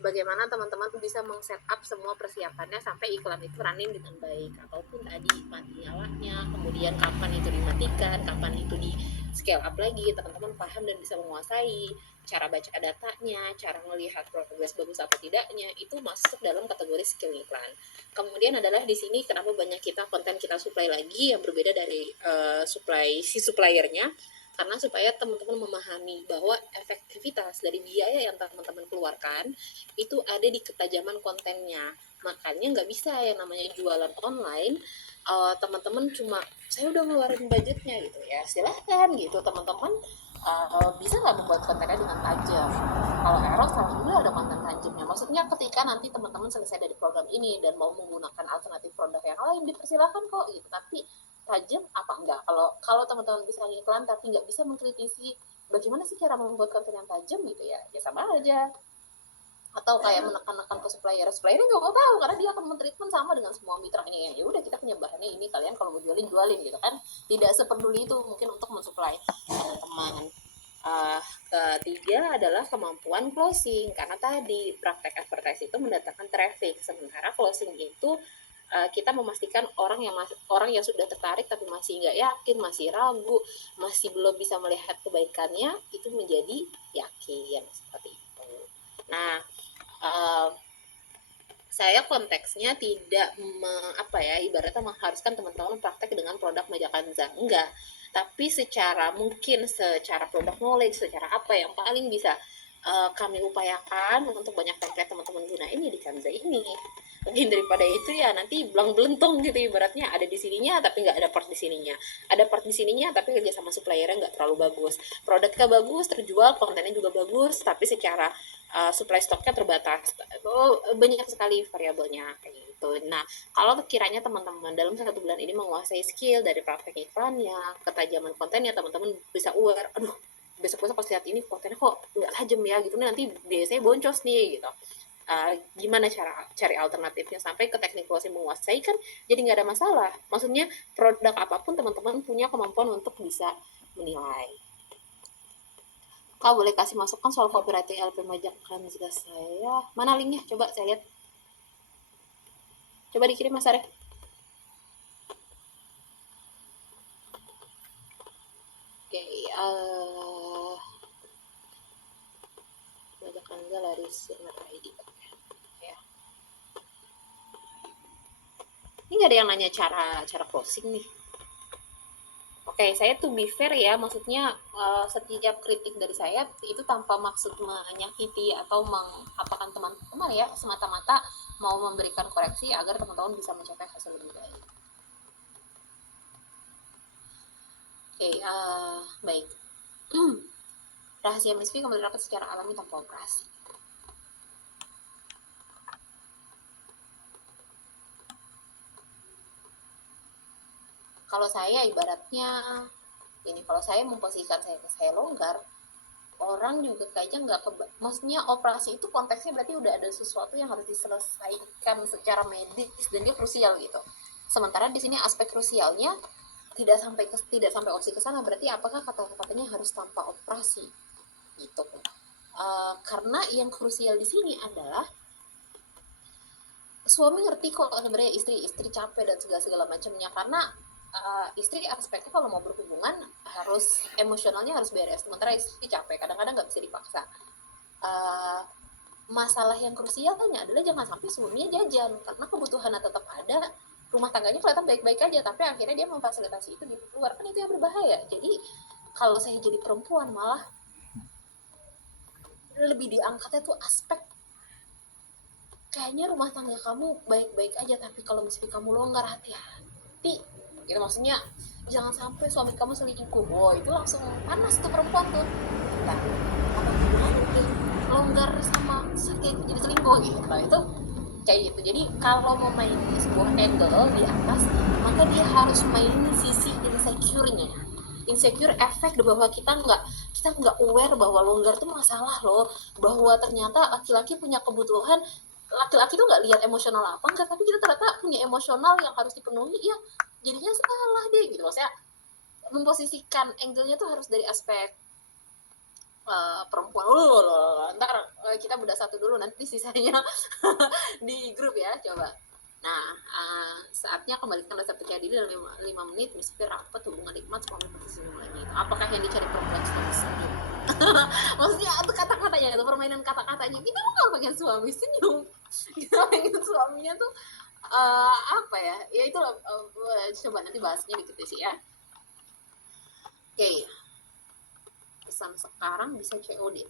bagaimana teman-teman bisa meng-setup semua persiapannya sampai iklan itu running dengan baik, ataupun tadi mati nyalanya, kemudian kapan itu dimatikan, kapan itu di scale up lagi, teman-teman paham dan bisa menguasai cara baca datanya, cara melihat progres bagus apa tidaknya, itu masuk dalam kategori skill iklan. Kemudian adalah di sini kenapa banyak kita konten kita supply lagi yang berbeda dari si suppliernya, karena supaya teman-teman memahami bahwa efektivitas dari biaya yang teman-teman keluarkan itu ada di ketajaman kontennya. Makanya nggak bisa yang namanya jualan online teman-teman cuma saya udah ngeluarin budgetnya gitu ya, silahkan gitu teman-teman bisa nggak membuat kontennya dengan tajam. Kalau Eros alhamdulillah ada konten tajamnya, maksudnya ketika nanti teman-teman selesai dari program ini dan mau menggunakan alternatif produk yang lain dipersilahkan kok gitu, tapi tajam apa enggak. Kalau kalau teman-teman bisa ngiklan tapi nggak bisa mengkritisi bagaimana sih cara membuat konten yang tajam gitu ya, ya sama aja. Atau kayak menekan-nekan ke suppliernya nggak mau tahu karena dia akan mentreatment sama dengan semua mitranya, ya udah kita punya bahannya ini, kalian kalau mau jualin gitu kan, tidak sepeduli itu mungkin untuk mensuplai teman-teman. Ketiga adalah kemampuan closing, karena tadi praktek advertise itu mendatangkan traffic, sementara closing itu kita memastikan orang yang sudah tertarik tapi masih nggak yakin, masih ragu, masih belum bisa melihat kebaikannya, itu menjadi yakin seperti itu. Nah, uh, saya konteksnya tidak ibaratnya mengharuskan teman-teman praktek dengan produk Majakanza, enggak, tapi secara produk knowledge, secara apa yang paling bisa kami upayakan untuk banyak template teman-teman gunain ya di Kanza ini. Mungkin daripada itu ya nanti belang belentong gitu, ibaratnya ada di sininya tapi nggak ada part di sininya, ada part di sininya tapi kerja sama suppliernya nggak terlalu bagus, produknya bagus terjual, kontennya juga bagus, tapi secara supply stoknya terbatas. Banyak sekali variabelnya kayak gitu. Nah, kalau kiranya teman-teman dalam 1 bulan ini menguasai skill dari praktek iklannya, ketajaman kontennya, teman-teman bisa aware, aduh besok-besok pas lihat ini kontennya kok nggak tajam ya gitu, nanti biasanya boncos nih gitu. Gimana cara cari alternatifnya sampai ke teknik closing menguasai, kan jadi nggak ada masalah. Maksudnya produk apapun teman-teman punya kemampuan untuk bisa menilai. Kak boleh kasih masukan soal copywriting LP Majakan jika saya, mana linknya coba saya lihat, coba dikirim Mas Arif. Oke, Majakan Laris ID. Ya. Ini nggak ada yang nanya cara cara closing nih. Oke, saya tuh be fair ya, maksudnya setiap kritik dari saya itu tanpa maksud menyakiti atau mengapakan teman-teman ya, semata-mata mau memberikan koreksi agar teman-teman bisa mencapai hasil lebih baik. Oke, baik. Rahasia MSP kembali dapat secara alami tanpa operasi. Kalau saya ibaratnya ini, kalau saya memposisikan saya longgar, orang juga kayaknya nggak maksudnya operasi itu konteksnya berarti udah ada sesuatu yang harus diselesaikan secara medis dan dia krusial gitu. Sementara di sini aspek krusialnya tidak sampai opsi ke sana, berarti apakah kata-katanya harus tanpa operasi gitu. Karena yang krusial di sini adalah suami ngerti kok sebenarnya istri capek dan segala macamnya, karena istri aspeknya kalau mau berhubungan harus emosionalnya harus beres, sementara istri capek kadang-kadang nggak bisa dipaksa. uh, Masalah yang krusialnya adalah jangan sampai suaminya jajan, karena kebutuhannya tetap ada, rumah tangganya kelihatan baik-baik aja tapi akhirnya dia memfasilitasi itu di luar, kan itu yang berbahaya. Jadi kalau saya jadi perempuan malah lebih diangkatnya tuh aspek kayaknya rumah tangga kamu baik-baik aja tapi kalau misalnya kamu longgar, hati-hati gitu, maksudnya jangan sampai suami kamu selingkuh. Oh itu langsung panas tuh perempuan tuh, nah apa hubungan nih longgar sama sakit jadi selingkuh gitu. Nah itu kayak gitu. Jadi kalau mau main di sebuah angle di atas, maka dia harus main sisi insecure-nya, insecure efek bahwa kita nggak aware bahwa longgar tuh masalah loh, bahwa ternyata laki-laki punya kebutuhan. Laki-laki tuh nggak lihat emosional apa enggak, tapi kita ternyata punya emosional yang harus dipenuhi ya, jadinya salah deh gitu. Maksudnya memposisikan angle-nya tuh harus dari aspek perempuan. Ntar kita bedah satu dulu, nanti sisanya di grup ya, coba. Nah, saatnya kembalikan rasa percaya diri dalam 5 menit, meskipun rapat hubungan nikmat suami senyum lagi. Apakah yang dicari perempuan suami senyum? Maksudnya itu kata-katanya, itu permainan kata-katanya. Kita kan kalau pengen suami senyum, kita pengen suaminya tuh apa ya? Ya itu coba nanti bahasnya dikit sih ya. Oke, pesan sekarang bisa COD.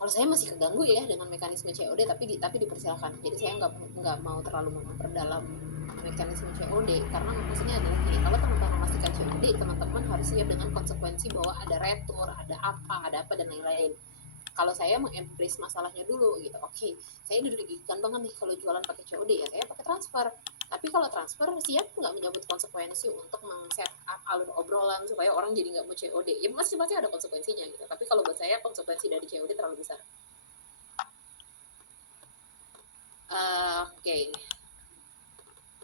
Kalau saya masih keganggu ya dengan mekanisme COD, tapi dipersilakan. Jadi saya nggak mau terlalu memperdalam mekanisme COD, karena maksudnya adalah gini, kalau teman-teman memastikan COD, teman-teman harus siap dengan konsekuensi bahwa ada retur, ada apa dan lain-lain. Kalau saya mengembrace masalahnya dulu gitu, oke, saya dirugikan banget nih kalau jualan pakai COD, ya saya pakai transfer. Tapi kalau transfer, siap nggak menyambut konsekuensi untuk men-set up alur obrolan supaya orang jadi nggak mau COD? Ya pasti ada konsekuensinya gitu. Tapi kalau buat saya konsekuensi dari COD terlalu besar. Oke.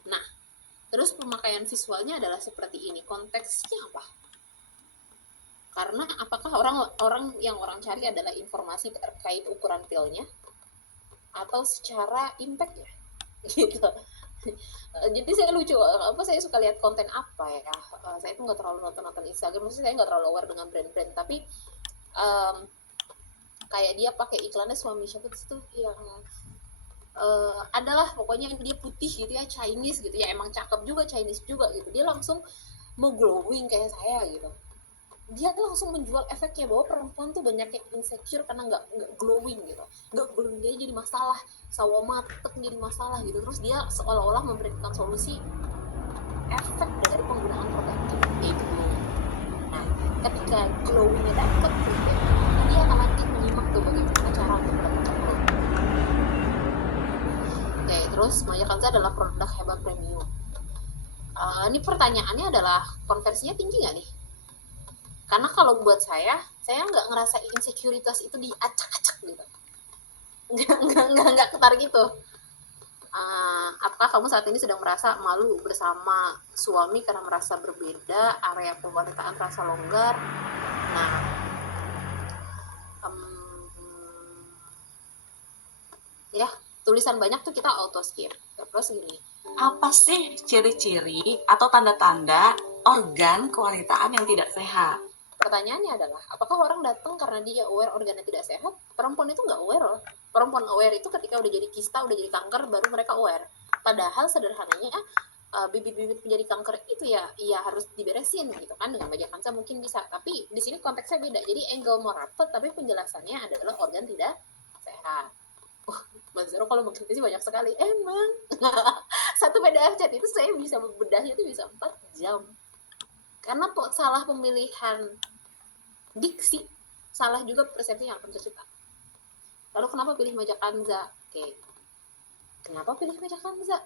Nah, terus pemakaian visualnya adalah seperti ini. Konteksnya apa? Karena apakah orang yang orang cari adalah informasi terkait ukuran pilnya atau secara impact ya? Gitu. Jadi saya lucu, saya suka lihat konten apa ya, saya tuh nggak terlalu nonton Instagram, maksudnya saya nggak terlalu aware dengan brand-brand, tapi kayak dia pakai iklannya suami siapa tuh yang adalah pokoknya dia putih gitu ya, Chinese gitu ya, emang cakep juga, Chinese juga gitu, dia langsung mau glowing kayak saya gitu. Dia langsung menjual efeknya bahwa perempuan tuh banyak yang insecure karena nggak glowing gitu, nggak glowing, dia jadi masalah, sawo matek jadi masalah gitu. Terus dia seolah-olah memberikan solusi efek dari penggunaan produk itu, yaitu glowing. Nah, ketika glowingnya dapet tuh, dia akan lanjut menyimak tuh bagaimana cara untuk mendapatkan glow. Oke, terus Maya Kanza adalah produk hebat premium. Ini pertanyaannya adalah konversinya tinggi nggak nih? Karena kalau buat saya nggak ngerasa insekuritas itu diacak-acak gitu. Nggak ketarik itu. Apakah kamu saat ini sedang merasa malu bersama suami karena merasa berbeda, area kewanitaan terasa longgar? Nah, ya tulisan banyak tuh kita auto skip. Terus gini, apa sih ciri-ciri atau tanda-tanda organ kewanitaan yang tidak sehat? Pertanyaannya adalah, apakah orang datang karena dia aware organnya tidak sehat? Perempuan itu nggak aware loh. Perempuan aware itu ketika udah jadi kista, udah jadi kanker, baru mereka aware. Padahal sederhananya bibit-bibit menjadi kanker itu ya harus diberesin gitu kan, dengan bajak kansa mungkin bisa, tapi di sini konteksnya beda. Jadi angle mau rapet, tapi penjelasannya adalah organ tidak sehat. Mas Zero kalau mengkritisi banyak sekali, emang satu PDF chat itu saya bisa bedahnya itu bisa 4 jam, karena salah pemilihan diksi, salah juga persepsi yang akan tercipta. Lalu kenapa pilih Majak Kanza? Oke, kenapa pilih Majak Kanza?